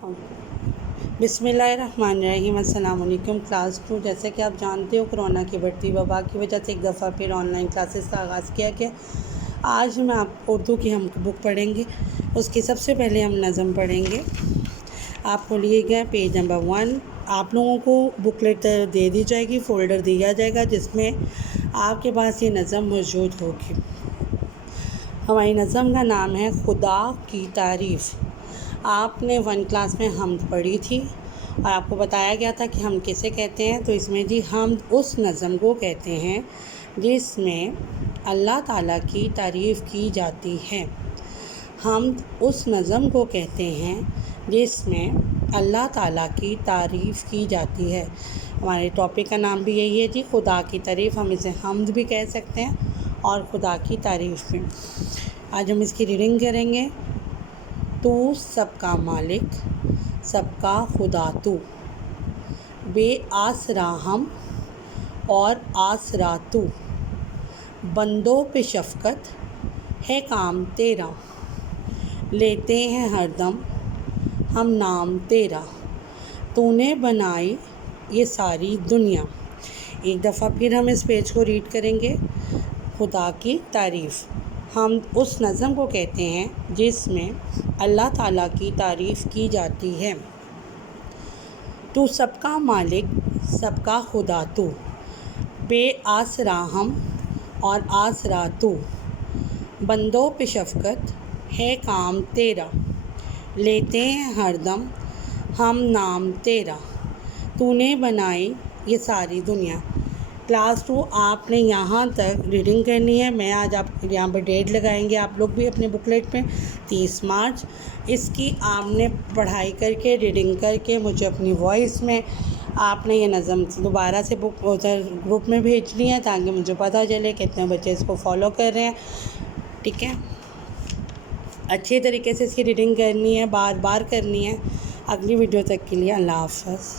बिस्मिल्लाहिर्रहमानिर्रहीम। अस्सलाम वालेकुम क्लास 2। जैसे कि आप जानते हो कोरोना की बढ़ती वबा की वजह से एक दफ़ा फिर ऑनलाइन क्लासेस का आगाज़ किया गया। आज मैं आप उर्दू की हम बुक पढ़ेंगे। उसकी सबसे पहले हम नज़म पढ़ेंगे। आपको लिए गए पेज नंबर 1। आप लोगों को बुकलेट दे दी जाएगी, फ़ोल्डर दिया जाएगा जिसमें आपके पास ये नज़म मौजूद होगी। हमारी नज़म का नाम है खुदा की तारीफ़। आपने 1 क्लास में हम्द पढ़ी थी और आपको बताया गया था कि हम किसे कहते हैं। तो इसमें जी हम्द उस नज़म को कहते हैं जिसमें अल्लाह ताला की तारीफ़ की जाती है। हम्द उस नज़म को कहते हैं जिसमें अल्लाह ताला की तारीफ़ की जाती है। हमारे टॉपिक का नाम भी यही है जी, खुदा की तारीफ़। हम इसे हम्द भी कह सकते हैं और खुदा की तारीफ़ भी। आज हम इसकी रीडिंग करेंगे। तू सबका मालिक, सबका खुदा तू, बे आसरा हम और आसरा तू, बंदों पे शफ़क़त है काम तेरा, लेते हैं हरदम हम नाम तेरा, तूने बनाई ये सारी दुनिया। एक दफ़ा फिर हम इस पेज को रीड करेंगे। खुदा की तारीफ़। हम उस नज़म को कहते हैं जिसमें अल्लाह ताला की तारीफ़ की जाती है। तू सबका मालिक, सबका खुदा तू, बे आसरा हम और आसरा तू, बंदों पे शफ़क़त है काम तेरा, लेते हैं हरदम हम नाम तेरा, तूने बनाई ये सारी दुनिया। क्लास 2 आपने यहाँ तक रीडिंग करनी है। मैं आज आप यहाँ पर डेट लगाएंगे आप लोग भी अपने बुकलेट में 30 मार्च। इसकी आपने पढ़ाई करके रीडिंग करके मुझे अपनी वॉइस में आपने ये नज़म दोबारा से बुक उधर ग्रुप में भेजनी है ताकि मुझे पता चले कितने बच्चे इसको फॉलो कर रहे हैं। ठीक है, अच्छे तरीके से इसकी रीडिंग करनी है, बार बार करनी है। अगली वीडियो तक के लिए अल्लाह हाफ़िज़।